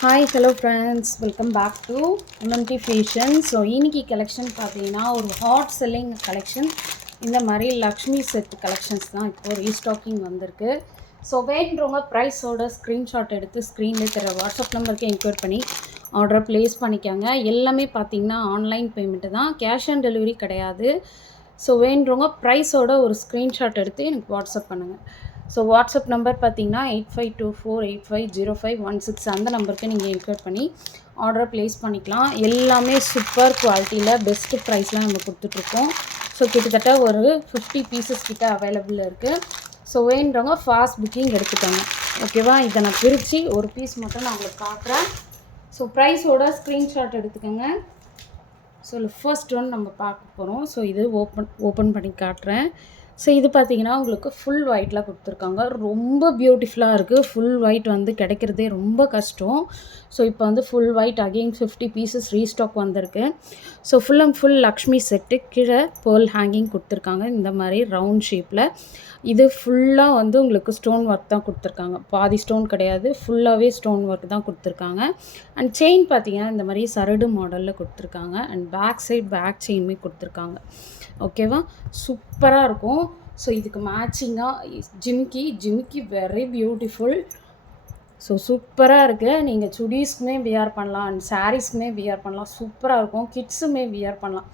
Hi hello friends, welcome back to MMT fashion. So இன்னைக்கு collection பார்த்தீங்கன்னா ஒரு hot selling collection. இந்த மாதிரி லக்ஷ்மி செட் கலெக்ஷன்ஸ் தான் இப்போ ரீஸ்டாக்கிங் வந்திருக்கு. ஸோ வேணுன்றவங்க ப்ரைஸோட ஸ்க்ரீன்ஷாட் எடுத்து ஸ்க்ரீனில் தர வாட்ஸ்அப் நம்பருக்கு என்கொயர் பண்ணி ஆர்டரை ப்ளேஸ் பண்ணிக்காங்க. எல்லாமே பார்த்தீங்கன்னா ஆன்லைன் பேமெண்ட்டு தான், கேஷ் ஆன் டெலிவரி கிடையாது. ஸோ வேணுன்றவங்க ப்ரைஸோட ஒரு ஸ்க்ரீன்ஷாட் எடுத்து எனக்கு வாட்ஸ்அப் பண்ணுங்கள். ஸோ வாட்ஸ்அப் நம்பர் பார்த்தீங்கன்னா 8524850516 அந்த நம்பருக்கு நீங்கள் என்கொயர் பண்ணி ஆர்டரை ப்ளேஸ் பண்ணிக்கலாம். எல்லாமே சூப்பர் குவாலிட்டியில் பெஸ்ட்டு ப்ரைஸில் நம்ம கொடுத்துட்ருக்கோம். ஸோ கிட்டத்தட்ட ஒரு 50 பீசஸ் கிட்ட அவைலபிள் இருக்குது. ஸோ வேணுறவங்க ஃபாஸ்ட் புக்கிங் எடுத்துக்கோங்க. ஓகேவா? இதை நான் பிரித்து ஒரு பீஸ் மட்டும் நான் உங்களுக்கு காட்டுறேன். ஸோ ப்ரைஸோட ஸ்க்ரீன்ஷாட் எடுத்துக்கோங்க. ஸோ ஃபர்ஸ்ட் ஒன் நம்ம பார்க்க போகிறோம். ஸோ இது ஓப்பன் பண்ணி காட்டுறேன். ஸோ இது பார்த்தீங்கன்னா உங்களுக்கு ஃபுல் ஒயிட்டில் கொடுத்துருக்காங்க. ரொம்ப பியூட்டிஃபுல்லாக இருக்குது. ஃபுல் ஒயிட் வந்து கிடைக்கிறதே ரொம்ப கஷ்டம். ஸோ இப்போ வந்து full white again 50 pieces restock வந்திருக்கு. So full and full Lakshmi set. கீழே பேர்ல் ஹேங்கிங் கொடுத்துருக்காங்க இந்த மாதிரி ரவுண்ட் ஷேப்பில். இது ஃபுல்லாக வந்து உங்களுக்கு ஸ்டோன் ஒர்க் தான் கொடுத்துருக்காங்க. பாதி ஸ்டோன் கிடையாது, ஃபுல்லாகவே ஸ்டோன் ஒர்க் தான் கொடுத்துருக்காங்க. அண்ட் செயின் பார்த்தீங்கன்னா இந்த மாதிரி சரடு மாடலில் கொடுத்துருக்காங்க. அண்ட் பேக் செயினுமே கொடுத்துருக்காங்க. ஓகேவா? சூப்பராக இருக்கும். ஸோ இதுக்கு மேட்சிங்காக ஜிமிக்கி வெரி பியூட்டிஃபுல். ஸோ சூப்பராக இருக்குது. நீங்கள் சுடீஸ்க்குமே வியர் பண்ணலாம், அண்ட் சாரீஸ்க்குமே வியர் பண்ணலாம். சூப்பராக இருக்கும். கிட்ஸுமே வியர் பண்ணலாம்.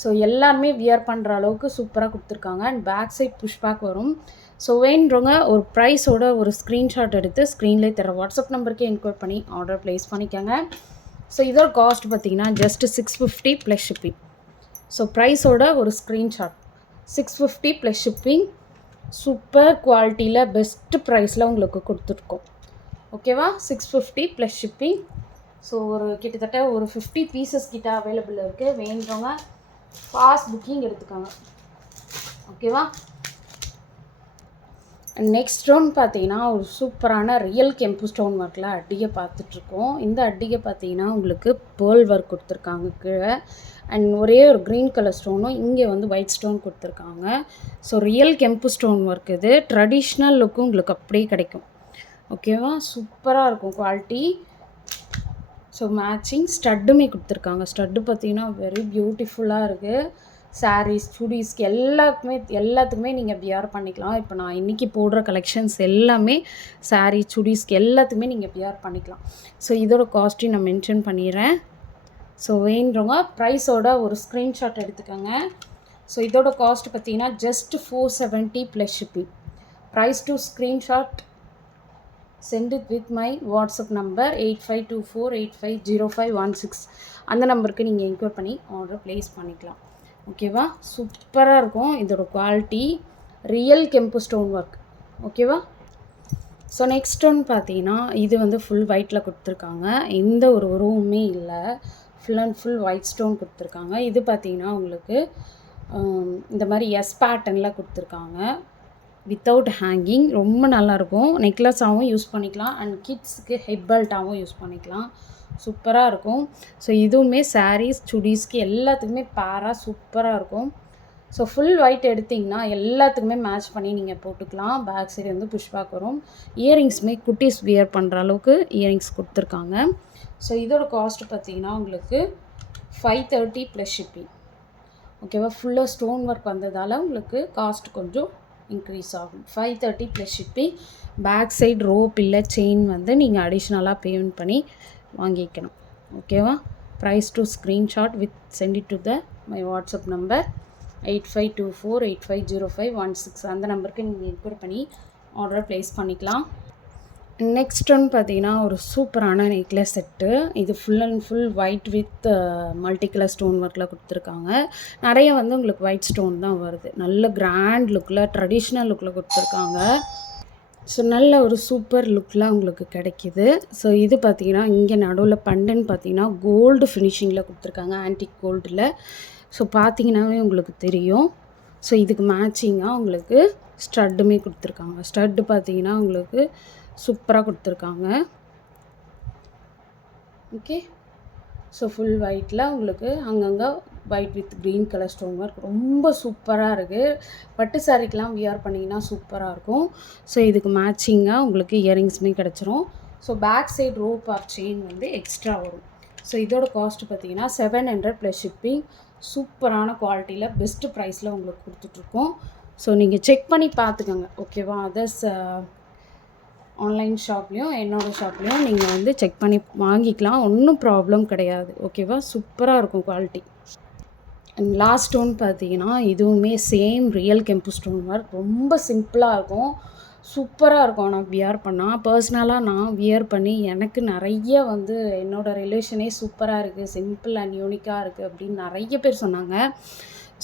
ஸோ எல்லாருமே வியர் பண்ணுற அளவுக்கு சூப்பராக கொடுத்துருக்காங்க. அண்ட் பேக் சைட் புஷ்பேக் வரும். ஸோ வேணுன்றவங்க ஒரு ப்ரைஸோட ஒரு ஸ்க்ரீன்ஷாட் எடுத்து ஸ்க்ரீன்லேயே தர வாட்ஸ்அப் நம்பருக்கே என்கொயர் பண்ணி ஆர்டர் ப்ளேஸ் பண்ணிக்கோங்க. ஸோ இதோட காஸ்ட் பார்த்தீங்கன்னா ஜஸ்ட் 650 ப்ளஸ் ஷிப்பிங். ஸோ ப்ரைஸோட ஒரு ஸ்க்ரீன்ஷாட் 650 ப்ளஸ் ஷிப்பிங். சூப்பர் குவாலிட்டியில் பெஸ்ட்டு ப்ரைஸில் உங்களுக்கு கொடுத்துருக்கோம். ஓகேவா? 650 ப்ளஸ் ஷிப்பிங். ஸோ கிட்டத்தட்ட ஒரு 50 பீசஸ் கிட்ட அவைலபிள் இருக்குது. வேணுறவங்க ஃபாஸ்ட் புக்கிங் எடுத்துக்கோங்க. ஓகேவா? நெக்ஸ்ட் ஒன் பார்த்தீங்கன்னா ஒரு சூப்பரான ரியல் கெம்பு ஸ்டோன் ஒர்க்கில் அட்டிகை பார்த்துட்ருக்கோம். இந்த அட்டிகை பார்த்தீங்கன்னா உங்களுக்கு பேர்ல் ஒர்க் கொடுத்துருக்காங்க கீழே. அண்ட் ஒரே ஒரு க்ரீன் கலர் ஸ்டோனும் இங்கே வந்து ஒயிட் ஸ்டோன் கொடுத்துருக்காங்க. ஸோ ரியல் கெம்பு ஸ்டோன் ஒர்க் இது. ட்ரெடிஷ்னல் லுக்கும் உங்களுக்கு அப்படியே கிடைக்கும். ஓகேவா? சூப்பராக இருக்கும் குவாலிட்டி. ஸோ மேட்சிங் ஸ்டட்டுமே கொடுத்துருக்காங்க. ஸ்டட்டு பார்த்தீங்கன்னா வெரி பியூட்டிஃபுல்லாக இருக்குது. சாரீஸ், சுடிஸ்க்கு எல்லாத்துக்குமே நீங்கள் வியர் பண்ணிக்கலாம். இப்போ நான் இன்றைக்கி போடுற கலெக்ஷன்ஸ் எல்லாமே சாரீ, சுடிஸ்க்கு எல்லாத்துக்குமே நீங்கள் வியர் பண்ணிக்கலாம். ஸோ இதோட காஸ்ட்டையும் நான் மென்ஷன் பண்ணிடுறேன். ஸோ வேணுறவங்க ப்ரைஸோட ஒரு ஸ்க்ரீன்ஷாட் எடுத்துக்கோங்க. ஸோ இதோட காஸ்ட் பார்த்தீங்கன்னா just 470 plus shipping. Price to screenshot sent it with my WhatsApp number 8524850516 அந்த நம்பருக்கு நீங்கள் என்கொயர் பண்ணி ஆர்டர் ப்ளேஸ் பண்ணிக்கலாம். ஓகேவா? சூப்பராக இருக்கும். இதோட குவாலிட்டி ரியல் கெம்பு ஸ்டோன் ஒர்க். ஓகேவா? ஸோ நெக்ஸ்ட் ஒன் பார்த்தீங்கன்னா இது வந்து ஃபுல் ஒயிட்டில் கொடுத்துருக்காங்க. எந்த ஒரு உருவமே இல்லை, full and full white stone கொடுத்துருக்காங்க. இது பார்த்தீங்கன்னா உங்களுக்கு இந்த மாதிரி எஸ் பேட்டர்னில் கொடுத்துருக்காங்க. வித்தவுட் ஹேங்கிங் ரொம்ப நல்லாயிருக்கும். நெக்லஸாகவும் யூஸ் பண்ணிக்கலாம், அண்ட் கிட்ஸுக்கு ஹெட் பெல்ட்டாகவும் யூஸ் பண்ணிக்கலாம். சூப்பராக இருக்கும். ஸோ இதுவுமே சாரீஸ், சுடிஸ்க்கு எல்லாத்துக்குமே பேராக சூப்பராக இருக்கும். ஸோ ஃபுல் ஒயிட் எடுத்திங்கன்னா எல்லாத்துக்குமே மேட்ச் பண்ணி நீங்கள் போட்டுக்கலாம். பேக் சைடு வந்து புஷ்பேக் வரும். இயரிங்ஸுமே குட்டீஸ் வியர் பண்ணுற அளவுக்கு இயரிங்ஸ் கொடுத்துருக்காங்க. ஸோ இதோட காஸ்ட் பார்த்தீங்கன்னா உங்களுக்கு 530 ப்ளஸ் ஷிப்பிங். ஓகேவா? ஃபுல்லாக ஸ்டோன் ஒர்க் வந்ததால் உங்களுக்கு காஸ்ட் கொஞ்சம் இன்க்ரீஸ் ஆகும். 530 plus shipping. Back side rope இல்லை செயின் வந்து நீங்கள் அடிஷ்னலாக பேமெண்ட் பண்ணி வாங்கிக்கணும். ஓகேவா? Price to screenshot with sent it to the my WhatsApp number 8524850516 அந்த நம்பருக்கு நீங்கள் என்கொயர் பண்ணி ஆர்டர் ப்ளேஸ் பண்ணிக்கலாம். நெக்ஸ்ட் ஒன் பார்த்தீங்கன்னா ஒரு சூப்பரான நெக்லஸ் செட்டு. இது full and full white with multi colour stone ஒர்க்கில் கொடுத்துருக்காங்க. நிறைய வந்து உங்களுக்கு ஒயிட் ஸ்டோன் தான் வருது. நல்ல கிராண்ட் லுக்கில், ட்ரெடிஷ்னல் லுக்கில் கொடுத்துருக்காங்க. ஸோ நல்ல ஒரு சூப்பர் லுக்கில் உங்களுக்கு கிடைக்கிது. ஸோ இது பார்த்தீங்கன்னா இங்கே நடுவில் பண்டன் பார்த்தீங்கன்னா கோல்டு ஃபினிஷிங்கில் கொடுத்துருக்காங்க, ஆன்டிக் கோல்டில். ஸோ பார்த்தீங்கன்னாவே உங்களுக்கு தெரியும். ஸோ இதுக்கு மேட்சிங்காக உங்களுக்கு ஸ்டட்டுமே கொடுத்துருக்காங்க. ஸ்டட்டு பார்த்தீங்கன்னா உங்களுக்கு சூப்பராக கொடுத்துருக்காங்க. ஓகே. ஸோ ஃபுல் ஒயிட்டில் உங்களுக்கு அங்கங்கே white with green colour stone work ரொம்ப சூப்பராக இருக்குது. பட்டு சாரிக்கெலாம் வியர் பண்ணிங்கன்னா சூப்பராக இருக்கும். ஸோ இதுக்கு மேட்சிங்காக உங்களுக்கு இயரிங்ஸுமே கிடச்சிரும். So back side rope or chain வந்து எக்ஸ்ட்ரா வரும். ஸோ இதோட காஸ்ட் பார்த்தீங்கன்னா 700 ப்ளஸ் ஷிப்பிங். சூப்பரான குவாலிட்டியில் பெஸ்ட்டு ப்ரைஸில் உங்களுக்கு கொடுத்துட்ருக்கோம். ஸோ நீங்கள் செக் பண்ணி பார்த்துக்கோங்க, ஓகேவா? அதர்ஸ் ஆன்லைன் ஷாப்லேயும் என்னோடய ஷாப்லேயும் நீங்கள் வந்து செக் பண்ணி வாங்கிக்கலாம், ஒன்றும் ப்ராப்ளம் கிடையாது, ஓகேவா? சூப்பராக இருக்கும் குவாலிட்டி. அண்ட் லாஸ்ட் ஸ்டோன் பார்த்தீங்கன்னா இதுவுமே சேம் ரியல் கெம்பு ஸ்டோன் ஒர்க், ரொம்ப சிம்பிளாக இருக்கும், சூப்பராக இருக்கும். ஆனால் வியர் பண்ணால் பர்சனலாக நான் வியர் பண்ணி எனக்கு நிறைய வந்து என்னோடய ரிலேஷனே சூப்பராக இருக்குது, சிம்பிள் அண்ட் யூனிக்காக இருக்குது அப்படின்னு நிறைய பேர் சொன்னாங்க.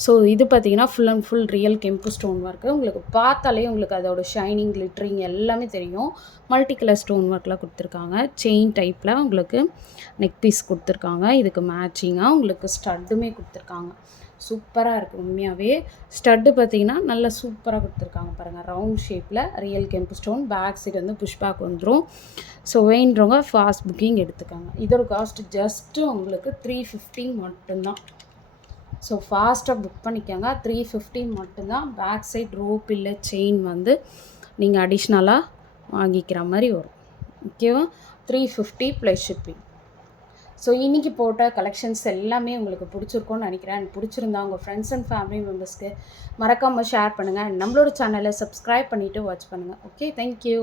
ஸோ இது பார்த்தீங்கன்னா ஃபுல் அண்ட் ஃபுல் ரியல் கெம்பு ஸ்டோன் ஒர்க்கு. உங்களுக்கு பார்த்தாலே உங்களுக்கு அதோட ஷைனிங் கிளிட்டரிங் எல்லாமே தெரியும். மல்டி கலர் ஸ்டோன் ஒர்க்லாம் கொடுத்துருக்காங்க. செயின் டைப்பில் உங்களுக்கு நெக் பீஸ் கொடுத்துருக்காங்க. இதுக்கு மேட்சிங்காக உங்களுக்கு ஸ்டட்டுமே கொடுத்துருக்காங்க. சூப்பராக இருக்குது உண்மையாகவே. ஸ்டட்டு பார்த்தீங்கன்னா நல்லா சூப்பராக கொடுத்துருக்காங்க பாருங்கள், ரவுண்ட் ஷேப்பில் ரியல் கெம்பு ஸ்டோன். பேக் சைடு வந்து புஷ் பேக் வந்துடும். ஸோ வேணுறவங்க ஃபாஸ்ட் புக்கிங் எடுத்துக்காங்க. இதோட காஸ்ட்டு ஜஸ்ட்டு உங்களுக்கு 350 மட்டும்தான். ஸோ ஃபாஸ்ட்டாக புக் பண்ணிக்கோங்க, 350 மட்டும்தான். பேக் சைட் ரோப் இல்லை செயின் வந்து நீங்கள் அடிஷ்னலாக வாங்கிக்கிற மாதிரி வரும், ஓகேவா? 350 ப்ளஸ் ஷிப்பிங். ஸோ இன்றைக்கி போட்ட கலெக்ஷன்ஸ் எல்லாமே உங்களுக்கு பிடிச்சிருக்கோன்னு நினைக்கிறேன். பிடிச்சிருந்தா உங்கள் ஃப்ரெண்ட்ஸ் அண்ட் ஃபேமிலி மெம்பர்ஸ்க்கு மறக்காமல் ஷேர் பண்ணுங்கள். நம்மளோட சேனலை சப்ஸ்கிரைப் பண்ணிவிட்டு வாட்ச் பண்ணுங்கள். Okay, thank you.